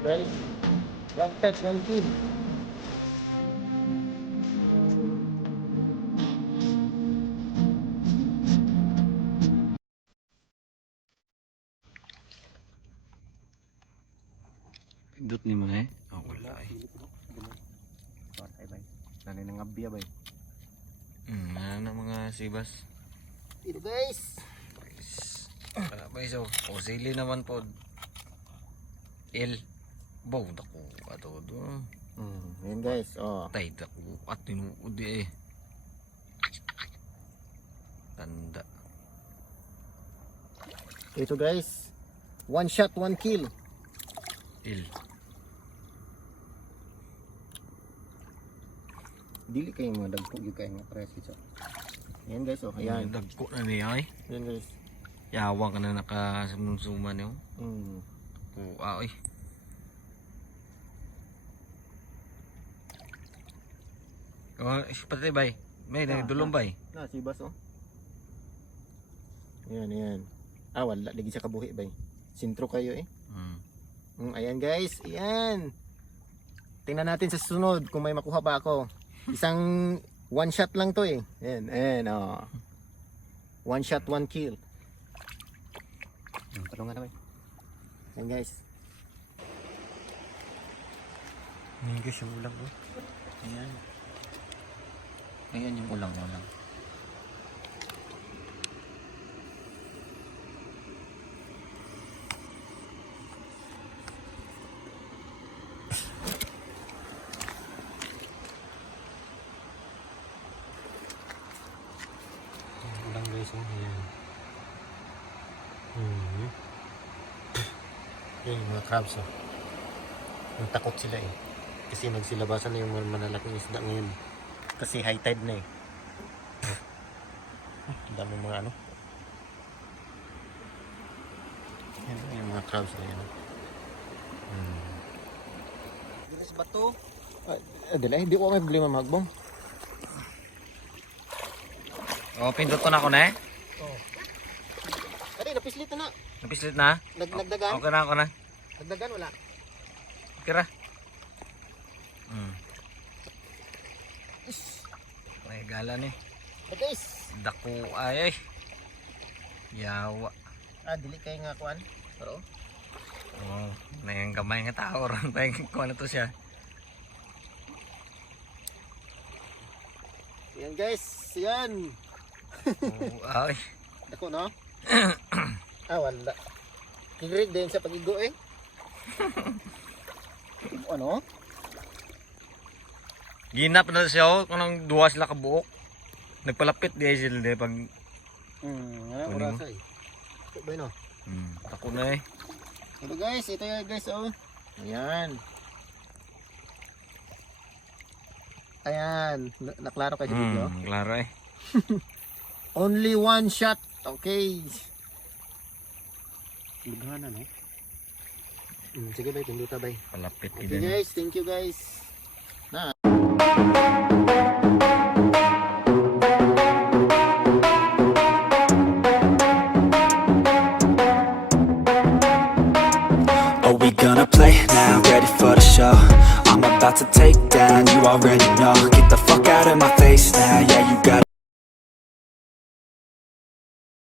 Guys, one catch, one kill. Pindot ni mo na eh. Oh, wala eh. Patay bay. Nanay nang abya bay. Ano na mga sibas? Ito guys. Wala ba iso? O sili naman po. Bow dako ato do. Yan guys, oh. Tay dako at tinuod eh. Tanda. Ito guys. One shot, one kill. Dili kayo mga dagpo yung kayo mga press ito. Yan guys, oh. Ayan. Dagko na niya eh. Yan guys. Yawang ka na nakasumsuman yun. Kuha eh. Oh, patay bay. May nagdulong bay. Sibas oh. Yan. Wala lagi sa kabuhi bay. Sintro kayo eh. Ayan guys, ayan. Tingnan natin sa susunod kung may makuha ba ako. Isang one shot lang to eh. Ayan, oh. One shot, one kill. Tulungan na bay. Ayan guys. Ayan guys yung ulang oh. Ayan. Ayan yung ulang. Ulang guys oh. Ayan. Yan yung mga crabs oh. Takot sila eh. Kasi nagsilabasan na yung mga malalaking isda ngayon. Kasi high tide na eh. Ang dami mga ano. Yan yung mga crabs na yan. Bilis ba to? Adala, hindi ko may problema magbong. Oh, pindot ko na ako na eh. Kali, napislit na. Napislit na? Nagdagan? Okay na ako na. Nagdagan, wala. Kira. May galan eh. Guys. Dako ay. Yawa. Dili kayo nga kuan. Pero Oh, nang gamay nga tao ron pa ko na to siya. yan guys, yan. Ay. Dako no? Wala. Kigrig din sa pagigo eh. Ano? Ginap na siya kanang duwa sila ka buok. Nagpalapit di sila di pag Orasa eh. Ito ba yun oh? Ako na eh. Ito guys, ito yan guys oh. Ayan. Ayan, naklaro kayo sa video. Klaro eh. Only one shot. Okay. Bugana no? Sige bay, pinduta bay. Palapit Okay din. guys, thank you guys. Are we gonna play now? Ready for the show? I'm about to take down, you already know. Get the fuck out of my face now, yeah you got